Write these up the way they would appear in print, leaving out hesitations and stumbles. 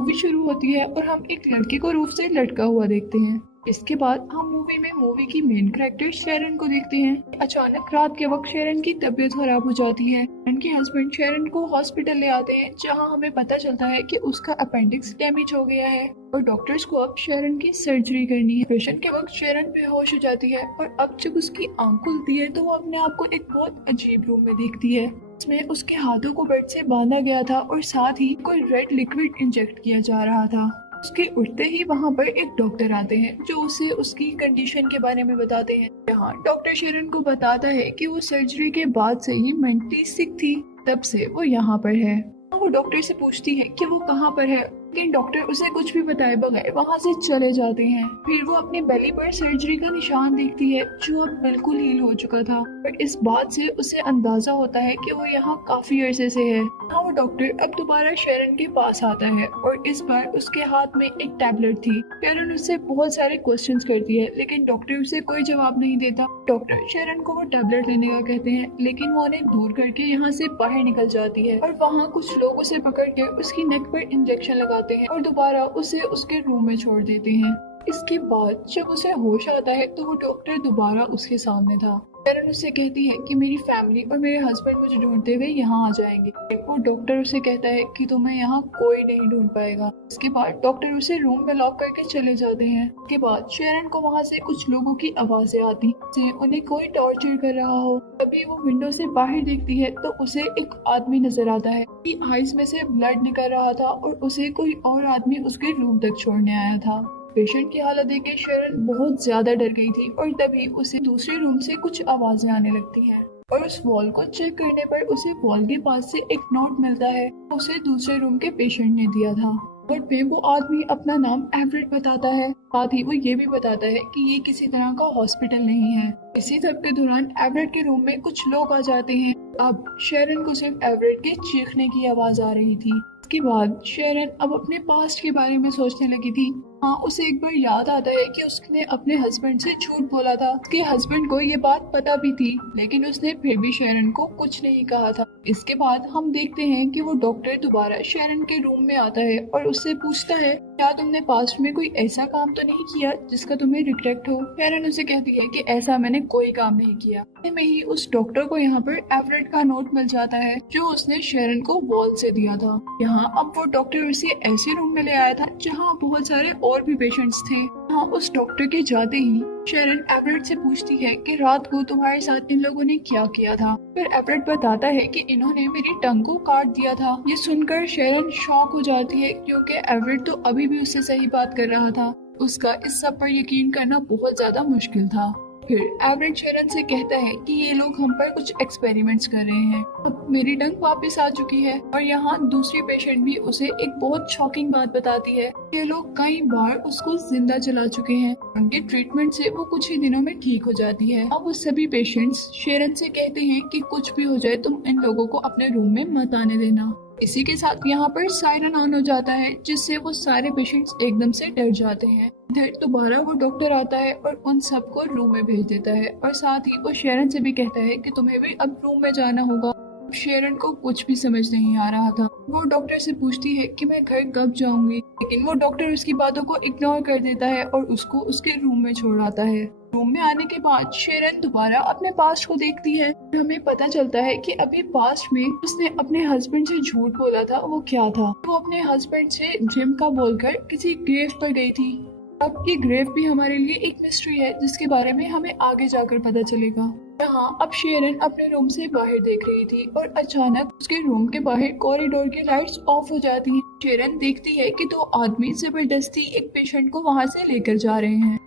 Movie शुरू होती है और हम एक लड़के को रूफ से लटका हुआ देखते हैं। इसके बाद हम मूवी की मेन कैरेक्टर शेरन को देखते हैं। अचानक रात के वक्त शेरन की तबीयत खराब हो जाती है। उनके हस्बैंड शेरन को हॉस्पिटल ले आते हैं, जहां हमें पता चलता है कि उसका अपेंडिक्स डैमेज हो गया है और डॉक्टर्स को अब शेरन की सर्जरी करनी है। ऑपरेशन के वक्त शेरन बेहोश हो जाती है और अब जब उसकी आंख खुलती है तो वो अपने आप को एक बहुत अजीब रूम में देखती है। इसमें उसके हाथों को बेड से बांधा गया था और साथ ही कोई रेड लिक्विड इंजेक्ट किया जा रहा था। उसके उठते ही वहाँ पर एक डॉक्टर आते हैं जो उसे उसकी कंडीशन के बारे में बताते हैं। यहाँ डॉक्टर शेरन को बताता है कि वो सर्जरी के बाद से ही मेंटली सिक थी, तब से वो यहाँ पर है। वो डॉक्टर से पूछती है कि वो कहाँ पर है, लेकिन डॉक्टर उसे कुछ भी बताए बगैर वहाँ से चले जाते हैं। फिर वो अपने बेली पर सर्जरी का निशान देखती है जो अब बिल्कुल हील हो चुका था, पर इस बात से उसे अंदाजा होता है कि वो यहाँ काफी अरसे से है। हाँ, वो डॉक्टर अब दोबारा शेरन के पास आता है और इस बार उसके हाथ में एक टैबलेट थी। शेरन उससे बहुत सारे क्वेश्चंस करती है, लेकिन डॉक्टर उसे कोई जवाब नहीं देता। डॉक्टर शेरन को वो टैबलेट लेने का कहते हैं, लेकिन वो उन्हें दूर करके यहाँ से बाहर निकल जाती है और वहाँ कुछ लोग उसे पकड़ के उसकी नेक पर इंजेक्शन लगाते हैं और दोबारा उसे उसके रूम में छोड़ देते हैं। इसके बाद जब उसे होश आता है तो वो डॉक्टर दोबारा उसके सामने था। शेरन उससे कहती है कि मेरी फैमिली और मेरे हस्बैंड मुझे ढूंढते हुए यहाँ आ जाएंगे। वो डॉक्टर उसे कहता है कि तुम्हें यहाँ कोई नहीं ढूंढ पाएगा। इसके बाद डॉक्टर उसे रूम में लॉक करके चले जाते हैं। इसके बाद शेरन को वहाँ से कुछ लोगों की आवाजें आती जैसे उन्हें कोई टॉर्चर कर रहा हो। तभी वो विंडो से बाहर देखती है तो उसे एक आदमी नजर आता है कि आइस में से ब्लड निकल रहा था और उसे कोई और आदमी उसके रूम तक छोड़ने आया था। पेशेंट की हालत देख के शेरन बहुत ज्यादा डर गई थी और तभी उसे दूसरे रूम से कुछ आवाजें आने लगती हैं और उस वॉल को चेक करने पर उसे वॉल के पास से एक नोट मिलता है, उसे दूसरे रूम के पेशेंट ने दिया था। और फिर वो आदमी अपना नाम एवरेट बताता है, साथ ही वो ये भी बताता है कि ये किसी तरह का हॉस्पिटल नहीं है। इसी सब के दौरान एवरेट के रूम में कुछ लोग आ जाते हैं। अब शेरन को सिर्फ एवरेट के चीखने की आवाज आ रही थी। इसके बाद शेरन अब अपने पास्ट के बारे में सोचने लगी थी। हाँ, उसे एक बार याद आता है कि उसने अपने हस्बैंड से झूठ बोला था। उसके हस्बैंड को ये बात पता भी थी, लेकिन उसने फिर भी शेरन को कुछ नहीं कहा था। इसके बाद हम देखते हैं कि वो डॉक्टर दोबारा शेरन के रूम में आता है और उससे पूछता है, क्या तुमने पास्ट में कोई ऐसा काम तो नहीं किया जिसका तुम्हें रिग्रेट हो? शेरन उसे कहती है कि ऐसा मैंने कोई काम नहीं किया। ऐसे में ही उस डॉक्टर को यहाँ पर एवरेट का नोट मिल जाता है जो उसने शेरन को वॉल से दिया था। यहाँ अब वो डॉक्टर उसे ऐसे रूम में ले आया था जहाँ बहुत सारे और भी पेशेंट्स थे। हाँ, उस डॉक्टर के जाते ही शेरन एवरेट से पूछती है कि रात को तुम्हारे साथ इन लोगों ने क्या किया था। फिर एवरेट बताता है कि इन्होंने मेरी टंग को काट दिया था। ये सुनकर शेरन शॉक हो जाती है क्योंकि एवरेट तो अभी भी उससे सही बात कर रहा था। उसका इस सब पर यकीन करना बहुत ज्यादा मुश्किल था। फिर एवरेट शेरन से कहता है कि ये लोग हम पर कुछ एक्सपेरिमेंट्स कर रहे हैं। अब मेरी टंग वापस आ चुकी है और यहाँ दूसरी पेशेंट भी उसे एक बहुत शॉकिंग बात बताती है। ये लोग कई बार उसको जिंदा जला चुके हैं। उनके ट्रीटमेंट से वो कुछ ही दिनों में ठीक हो जाती है। अब वो सभी पेशेंट्स शेरन से कहते हैं कि कुछ भी हो जाए तुम इन लोगों को अपने रूम में मत आने देना। इसी के साथ यहाँ पर सायरन ऑन हो जाता है जिससे वो सारे पेशेंट्स एकदम से डर जाते हैं। इधर दोबारा वो डॉक्टर आता है और उन सबको रूम में भेज देता है और साथ ही वो शेरन से भी कहता है कि तुम्हें भी अब रूम में जाना होगा। शेरन को कुछ भी समझ नहीं आ रहा था। वो डॉक्टर से पूछती है कि मैं घर कब जाऊंगी, लेकिन वो डॉक्टर उसकी बातों को इग्नोर कर देता है और उसको उसके रूम में छोड़ आता है। रूम में आने के बाद शेरन दोबारा अपने पास्ट को देखती है। हमें पता चलता है कि अभी पास्ट में उसने अपने हस्बैंड से झूठ बोला था। वो क्या था? वो अपने हस्बैंड से जिम का बोलकर किसी ग्रेव पर गई थी। अब ये ग्रेव भी हमारे लिए एक मिस्ट्री है जिसके बारे में हमें आगे जाकर पता चलेगा। यहाँ अब शेरन अपने रूम से बाहर देख रही थी और अचानक उसके रूम के बाहर कॉरिडोर की लाइट्स ऑफ हो जाती हैं। शेरन देखती है कि दो आदमी जबरदस्ती एक पेशेंट को वहाँ से लेकर जा रहे हैं।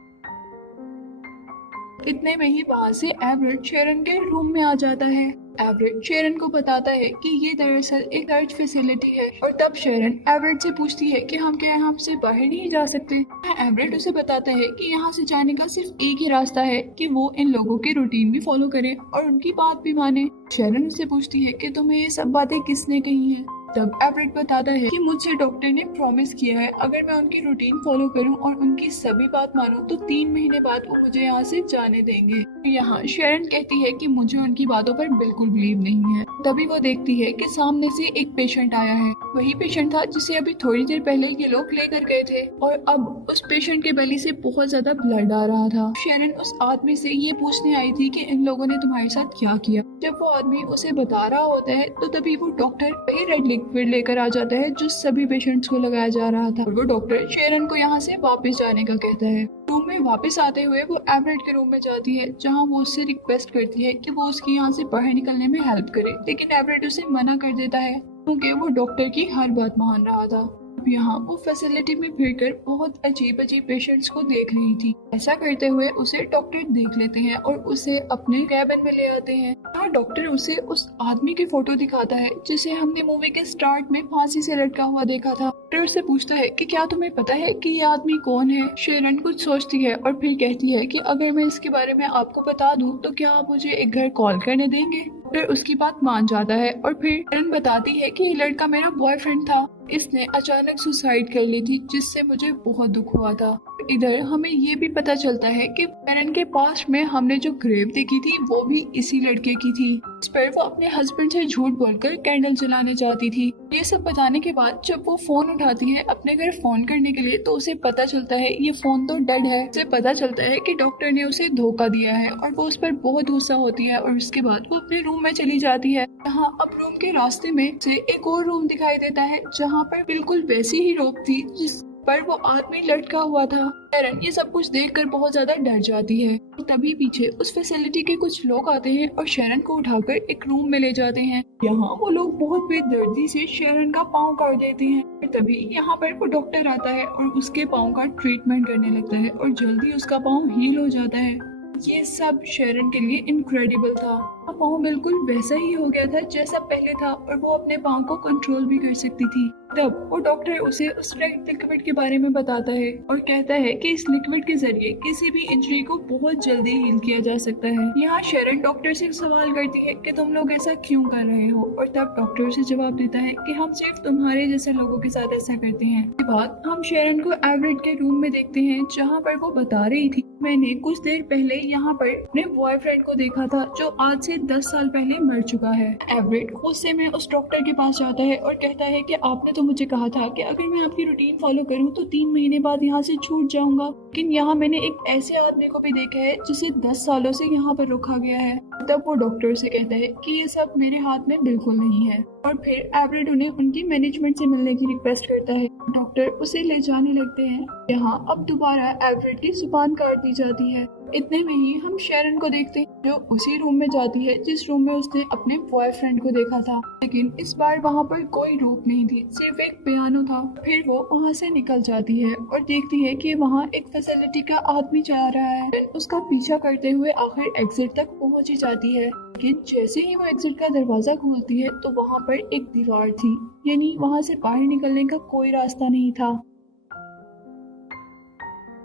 इतने में ही वहाँ से एवरेट शेरन के रूम में आ जाता है। एवरेट शेरन को बताता है कि ये दरअसल एक सर्च फैसिलिटी है और तब शेरन एवरेट से पूछती है कि हम क्या यहाँ से बाहर नहीं जा सकते। एवरेट उसे बताता है कि यहाँ से जाने का सिर्फ एक ही रास्ता है कि वो इन लोगों की रूटीन भी फॉलो करे और उनकी बात भी माने। शेरन उससे पूछती है कि तुम्हें ये सब बातें किसने कही है। तब एवरेट बताता है कि मुझे डॉक्टर ने प्रॉमिस किया है अगर मैं उनकी रूटीन फॉलो करूं और उनकी सभी बात मानूं तो 3 महीने बाद वो मुझे यहाँ से जाने देंगे। यहाँ शेरन कहती है कि मुझे उनकी बातों पर बिल्कुल बिलीव नहीं है। तभी वो देखती है कि सामने से एक पेशेंट आया है। वही पेशेंट था जिसे अभी थोड़ी देर पहले ये लोग लेकर गए थे और अब उस पेशेंट के बेली से बहुत ज्यादा ब्लड आ रहा था। शेरन उस आदमी से ये पूछने आई थी कि इन लोगों ने तुम्हारे साथ क्या किया। जब वो आदमी उसे बता रहा होता है तो तभी वो डॉक्टर वही रेड लिक्विड लेकर आ जाता है जो सभी पेशेंट्स को लगाया जा रहा था। और वो डॉक्टर शेरन को यहाँ से वापस जाने का कहता है। रूम में वापस आते हुए वो एवरेट के रूम में जाती है जहाँ वो उससे रिक्वेस्ट करती है कि वो उसकी यहाँ से बाहर निकलने में हेल्प करे, लेकिन एवरेट उसे मना कर देता है क्योंकि वो डॉक्टर की हर बात मान रहा था। अब यहाँ वो फैसिलिटी में फिरकर बहुत अजीब अजीब पेशेंट्स को देख रही थी। ऐसा करते हुए उसे डॉक्टर देख लेते हैं और उसे अपने कैबिन में ले आते हैं। यहाँ डॉक्टर उसे उस आदमी की फोटो दिखाता है जिसे हमने मूवी के स्टार्ट में फांसी से लटका हुआ देखा था। डॉक्टर उससे पूछता है कि क्या तुम्हें पता है कि ये आदमी कौन है। शेरन कुछ सोचती है और फिर कहती है कि अगर मैं इसके बारे में आपको बता दूं तो क्या आप मुझे एक घर कॉल करने देंगे। डॉक्टर उसकी बात मान जाता है और फिर शेरन बताती है कि ये लड़का मेरा बॉयफ्रेंड था, इसने अचानक सुसाइड कर ली थी जिससे मुझे बहुत दुख हुआ था। इधर हमें ये भी पता चलता है कि शेरन के पास में हमने जो ग्रेव देखी थी वो भी इसी लड़के की थी। इस पर वो अपने हस्बैंड से झूठ बोलकर कैंडल जलाने जाती थी। ये सब बताने के बाद जब वो फोन उठाती है अपने घर फोन करने के लिए तो उसे पता चलता है ये फोन तो डेड है। उसे पता चलता है कि डॉक्टर ने उसे धोखा दिया है और वो उस पर बहुत गुस्सा होती है और उसके बाद वो अपने रूम में चली जाती है। यहाँ अब रूम के रास्ते में से एक और रूम दिखाई देता है जहाँ पर बिल्कुल वैसी ही रोप थी जिस पर वो आदमी लटका हुआ था। शेरन ये सब कुछ देखकर बहुत ज्यादा डर जाती है। तभी पीछे उस फैसिलिटी के कुछ लोग आते हैं और शेरन को उठाकर एक रूम में ले जाते हैं। यहाँ वो लोग बहुत बेदर्दी से शेरन का पाँव काट देते हैं। तभी यहाँ पर वो डॉक्टर आता है और उसके पाँव का ट्रीटमेंट करने लगता है और जल्दी उसका पाँव हील हो जाता है। ये सब शेरन के लिए इनक्रेडिबल था। पाँव बिल्कुल वैसा ही हो गया था जैसा पहले था और वो अपने पाँव को कंट्रोल भी कर सकती थी। तब वो डॉक्टर उसे उस रेड लिक्विड के बारे में बताता है और कहता है कि इस लिक्विड के जरिए किसी भी इंजरी को बहुत जल्दी हील किया जा सकता है। यहाँ शेरन डॉक्टर से सवाल करती है कि तुम लोग ऐसा क्यों कर रहे हो और तब डॉक्टर उसे जवाब देता है कि हम सिर्फ तुम्हारे जैसे लोगों के साथ ऐसा करते हैं। इसके बाद हम शेरन को एवरेट के रूम में देखते हैं जहाँ पर वो बता रही थी मैंने कुछ देर पहले यहाँ पर अपने बॉयफ्रेंड को देखा था जो आज से 10 साल पहले मर चुका है। एवरेट गुस्से में उस डॉक्टर के पास जाता है और कहता है कि आपने तो मुझे कहा था कि अगर मैं आपकी रूटीन फॉलो करूं तो 3 महीने बाद यहाँ से छूट जाऊंगा, लेकिन यहाँ मैंने एक ऐसे आदमी को भी देखा है जिसे 10 सालों से यहाँ पर रखा गया है। तब वो डॉक्टर से कहता है कि ये सब मेरे हाथ में बिल्कुल नहीं है और फिर एवरेट उन्हें उनकी मैनेजमेंट से मिलने की रिक्वेस्ट करता है। डॉक्टर उसे ले जाने लगते हैं। यहाँ अब दोबारा एवरेट की जुबान काट दी जाती है। इतने में ही हम शेरन को देखते हैं जो उसी रूम में जाती है जिस रूम में उसने अपने बॉयफ्रेंड को देखा था, लेकिन इस बार वहाँ पर कोई रूप नहीं थी, सिर्फ एक पियानो था। फिर वो वहाँ से निकल जाती है और देखती है कि वहाँ एक फैसिलिटी का आदमी जा रहा है। उसका पीछा करते हुए आखिर एग्जिट तक पहुँच ही जाती है, लेकिन जैसे ही वो एग्जिट का दरवाजा खोलती है तो वहाँ पर एक दीवार थी, यानी वहाँ से बाहर निकलने का कोई रास्ता नहीं था।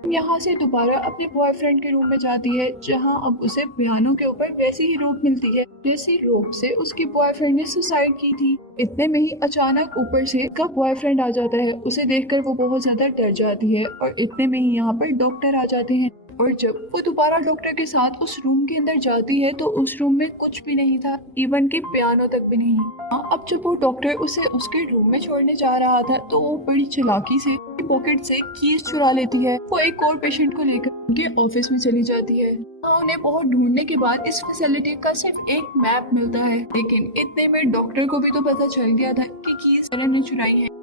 यहाँ से दोबारा अपने बॉयफ्रेंड के रूम में जाती है जहाँ अब उसे पियानो के ऊपर वैसी ही रोप मिलती है जैसी रोप से उसके बॉयफ्रेंड ने सुसाइड की थी। इतने में ही अचानक ऊपर से उसका बॉयफ्रेंड आ जाता है। उसे देखकर वो बहुत ज्यादा डर जाती है और इतने में ही यहाँ पर डॉक्टर आ जाते हैं और जब वो दोबारा डॉक्टर के साथ उस रूम के अंदर जाती है तो उस रूम में कुछ भी नहीं था, इवन के पियानो तक भी नहीं। अब जब वो डॉक्टर उसे उसके रूम में छोड़ने जा रहा था तो वो बड़ी चालाकी से पॉकेट से कीज चुरा लेती है। वो एक और पेशेंट को लेकर उनके ऑफिस में चली जाती है। उन्हें बहुत ढूंढने के बाद इस फैसिलिटी का सिर्फ एक मैप मिलता है, लेकिन इतने में डॉक्टर को भी तो पता चल गया था कि कीज शेरन ने चुराई है।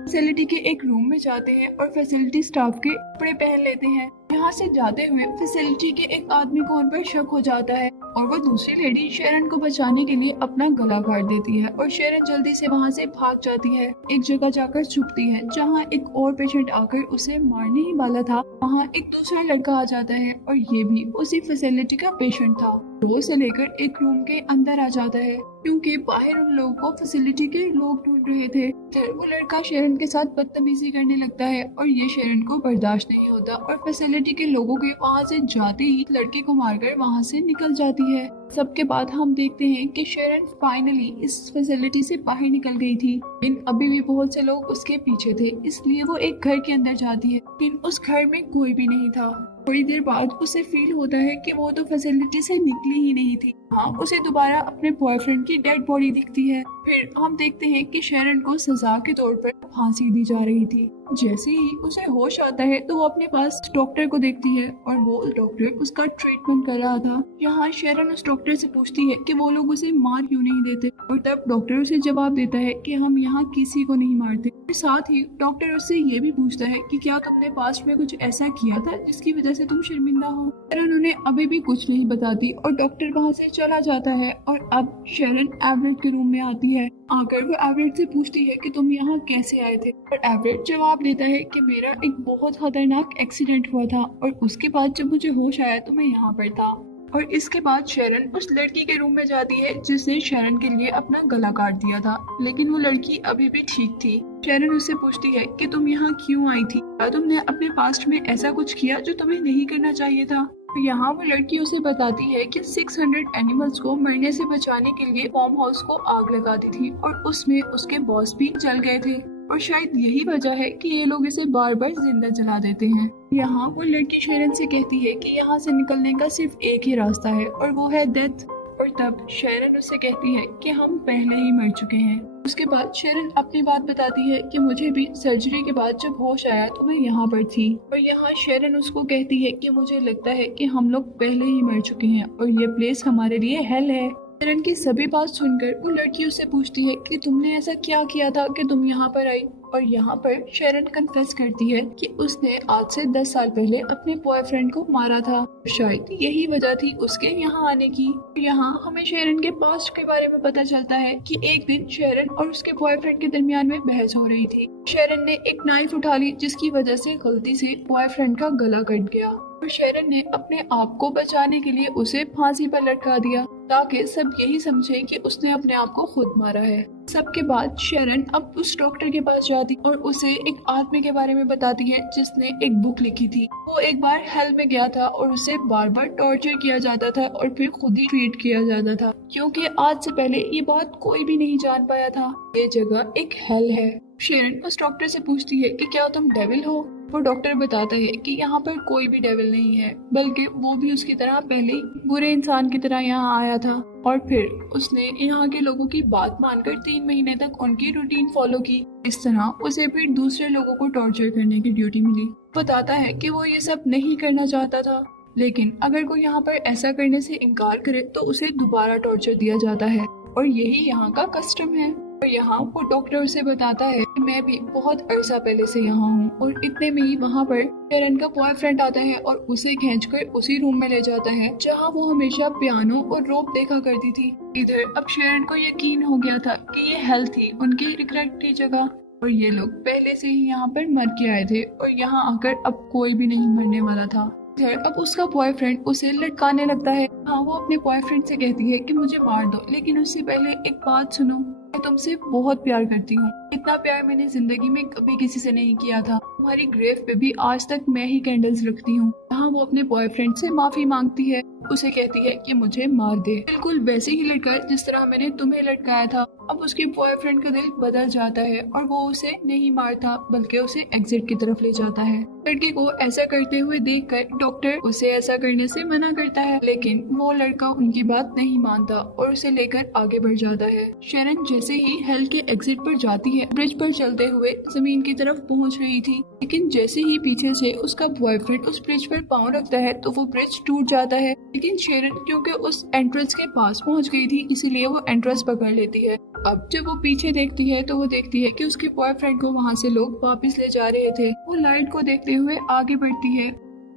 फैसिलिटी के एक रूम में जाते हैं और फैसिलिटी स्टाफ के कपड़े पहन लेते हैं। यहाँ से जाते हुए फैसिलिटी के एक आदमी को उन पर शक हो जाता है और वो दूसरी लेडी शेरन को बचाने के लिए अपना गला काट देती है और शेरन जल्दी से वहाँ से भाग जाती है। एक जगह जाकर छुपती है जहाँ एक और पेशेंट आकर उसे मारने ही वाला था। वहाँ एक दूसरा लड़का आ जाता है और ये भी उसी फैसिलिटी का पेशेंट था। डोर से लेकर एक रूम के अंदर आ जाता है क्योंकि बाहर उन लोगों को फैसिलिटी के लोग ढूंढ रहे थे। फिर वो लड़का शेरन के साथ बदतमीजी करने लगता है और ये शेरन को बर्दाश्त नहीं होता और फैसिलिटी के लोगों के वहाँ से जाते ही लड़के को मारकर वहाँ से निकल जाती है। सबके बाद हम देखते हैं कि शेरन फाइनली इस फैसिलिटी से बाहर निकल गई थी, लेकिन अभी भी बहुत से लोग उसके पीछे थे, इसलिए वो एक घर के अंदर जाती है, लेकिन उस घर में कोई भी नहीं था। थोड़ी देर बाद उसे फील होता है कि वो तो फैसिलिटी से निकली ही नहीं थी। हाँ, उसे दोबारा अपने बॉयफ्रेंड की डेड बॉडी दिखती है। फिर हम देखते हैं कि शेरन को सजा के तौर पर फांसी दी जा रही थी। जैसे ही उसे होश आता है तो वो अपने पास डॉक्टर को देखती है और वो डॉक्टर उसका ट्रीटमेंट कर रहा था। यहाँ शेरन उस डॉक्टर से पूछती है कि वो लोग उसे मार क्यों नहीं देते और तब डॉक्टर उसे जवाब देता है कि हम यहाँ किसी को नहीं मारते। साथ ही डॉक्टर उससे ये भी पूछता है कि क्या तुमने पास्ट में कुछ ऐसा किया था जिसकी वजह से तुम शर्मिंदा हो। शेरन उन्हें अभी भी कुछ नहीं बताती और डॉक्टर वहाँ से चला जाता है और अब शेरन एवरेट के रूम में आती है। आकर वो एवरेट से पूछती है कि तुम यहाँ कैसे आए थे और एवरेट जवाब देता है कि मेरा एक बहुत खतरनाक एक्सीडेंट हुआ था और उसके बाद जब मुझे होश आया तो मैं यहाँ पर था। और इसके बाद शेरन उस लड़की के रूम में जाती है जिसने शेरन के लिए अपना गला काट दिया था, लेकिन वो लड़की अभी भी ठीक थी। शेरन उससे पूछती है कि तुम यहाँ क्यों आई थी, क्या तुमने अपने पास्ट में ऐसा कुछ किया जो तुम्हें नहीं करना चाहिए था। तो यहाँ वो लड़की उसे बताती है कि 600 एनिमल्स को मरने से बचाने के लिए फार्म हाउस को आग लगा दी थी और उसमें उसके बॉस भी जल गए थे और शायद यही वजह है कि ये लोग इसे बार बार जिंदा जला देते हैं। यहाँ वो लड़की शेरन से कहती है कि यहाँ से निकलने का सिर्फ एक ही रास्ता है और वो है डेथ। और तब शेरन उससे कहती है कि हम पहले ही मर चुके हैं। उसके बाद शेरन अपनी बात बताती है कि मुझे भी सर्जरी के बाद जब होश आया तो मैं यहाँ पर थी। और यहाँ शेरन उसको कहती है कि मुझे लगता है कि हम लोग पहले ही मर चुके हैं और ये प्लेस हमारे लिए हेल है। शेरन की सभी बात सुनकर वो लड़की उससे पूछती है कि तुमने ऐसा क्या किया था कि तुम यहाँ पर आई। और यहाँ पर शेरन कन्फेस करती है कि उसने आज से 10 साल पहले अपने बॉयफ्रेंड को मारा था। शायद यही वजह थी उसके यहाँ आने की। यहाँ हमें शेरन के पास्ट के बारे में पता चलता है कि एक दिन शेरन और उसके बॉयफ्रेंड के दरमियान में बहस हो रही थी। शेरन ने एक नाइफ उठा ली जिसकी वजह से गलती से बॉयफ्रेंड का गला कट गया और शेरन ने अपने आप को बचाने के लिए उसे फांसी पर लटका दिया ताकि सब यही समझे कि उसने अपने आप को खुद मारा है। सबके बाद शेरन अब उस डॉक्टर के पास जाती और उसे एक आदमी के बारे में बताती है जिसने एक बुक लिखी थी। वो एक बार हेल में गया था और उसे बार बार टॉर्चर किया जाता था और फिर खुद ही ट्रीट किया जाता था क्योंकि आज से पहले ये बात कोई भी नहीं जान पाया था ये जगह एक हेल है। शेरन उस डॉक्टर से पूछती है कि क्या तुम डेविल हो। वो डॉक्टर बताता है कि यहाँ पर कोई भी डेविल नहीं है, बल्कि वो भी उसकी तरह पहले बुरे इंसान की तरह यहाँ आया था और फिर उसने यहाँ के लोगों की बात मानकर 3 महीने तक उनकी रूटीन फॉलो की। इस तरह उसे फिर दूसरे लोगों को टॉर्चर करने की ड्यूटी मिली। बताता है कि वो ये सब नहीं करना चाहता था, लेकिन अगर कोई यहाँ पर ऐसा करने से इनकार करे तो उसे दोबारा टॉर्चर दिया जाता है और यही यहाँ का कस्टम है। और यहाँ वो डॉक्टर से बताता है कि मैं भी बहुत अरसा पहले से यहाँ हूँ और इतने में ही वहाँ पर शेरन का बॉयफ्रेंड आता है और उसे खींचकर उसी रूम में ले जाता है जहाँ वो हमेशा पियानो और रोप देखा करती थी। इधर अब शेरन को यकीन हो गया था कि ये हेल थी, उनकी रिग्रेट की जगह और ये लोग पहले से ही यहाँ पर मर के आए थे और यहाँ आकर अब कोई भी नहीं मरने वाला था। अब उसका बॉयफ्रेंड उसे लटकाने लगता है। हाँ, वो अपने बॉयफ्रेंड से कहती है कि मुझे मार दो, लेकिन उससे पहले एक बात सुनो, मैं तुमसे बहुत प्यार करती हूँ। इतना प्यार मैंने जिंदगी में कभी किसी से नहीं किया था। तुम्हारी ग्रेव पे भी आज तक मैं ही कैंडल्स रखती हूँ। हाँ, वो अपने बॉयफ्रेंड से माफी मांगती है, उसे कहती है कि मुझे मार दे, बिल्कुल वैसे ही लटका जिस तरह मैंने तुम्हें लटकाया था। अब उसके बॉयफ्रेंड का दिल बदल जाता है और वो उसे नहीं मारता बल्कि उसे एग्जिट की तरफ ले जाता है। लड़की को ऐसा करते हुए देखकर डॉक्टर उसे ऐसा करने से मना करता है, लेकिन वो लड़का उनकी बात नहीं मानता और उसे लेकर आगे बढ़ जाता है। शेरन जैसे ही हेल के एग्जिट पर जाती है, ब्रिज पर चलते हुए जमीन की तरफ पहुंच रही थी, लेकिन जैसे ही पीछे से उसका बॉयफ्रेंड उस ब्रिज पर पाँव रखता है तो वो ब्रिज टूट जाता है। लेकिन शेरन क्योंकि उस एंट्रेंस के पास पहुंच गई थी इसीलिए वो एंट्रेंस पकड़ लेती है। अब जब वो पीछे देखती है तो वो देखती है कि उसके बॉयफ्रेंड को वहाँ से लोग वापस ले जा रहे थे। वो लाइट को देखते हुए आगे बढ़ती है।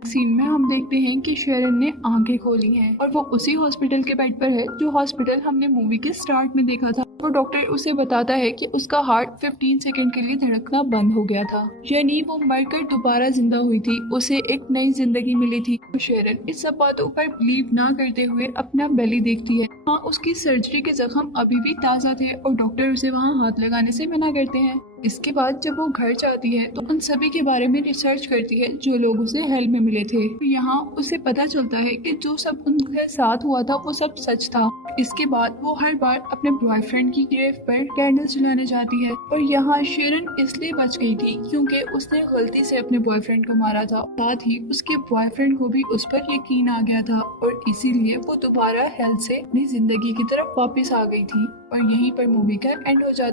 सीन में हम देखते हैं कि शेरन ने आंखें खोली हैं और वो उसी हॉस्पिटल के बेड पर है जो हॉस्पिटल हमने मूवी के स्टार्ट में देखा था। वो डॉक्टर उसे बताता है कि उसका हार्ट 15 सेकंड के लिए धड़कना बंद हो गया था, यानी वो मरकर दोबारा जिंदा हुई थी, उसे एक नई जिंदगी मिली थी। शेरन इस सब बातों पर बिलीव ना करते हुए अपना बेली देखती है। हाँ, उसकी सर्जरी के जख्म अभी भी ताज़ा थे और डॉक्टर उसे वहाँ हाथ लगाने से मना करते हैं। इसके बाद जब वो घर जाती है तो उन सभी के बारे में रिसर्च करती है जो लोग उसे हेल में मिले थे। यहाँ उसे पता चलता है कि जो सब उनके साथ हुआ था वो सब सच था। इसके बाद वो हर बार अपने बॉयफ्रेंड की ग्रेव पर कैंडल जलाने जाती है और यहाँ शेरन इसलिए बच गई थी क्योंकि उसने गलती से अपने बॉयफ्रेंड को मारा था। साथ ही उसके बॉयफ्रेंड को भी उस पर यकीन आ गया था और इसीलिए वो दोबारा हेल से अपनी जिंदगी की तरफ वापस आ गई थी। और यहीं पर मूवी का एंड हो जाता है।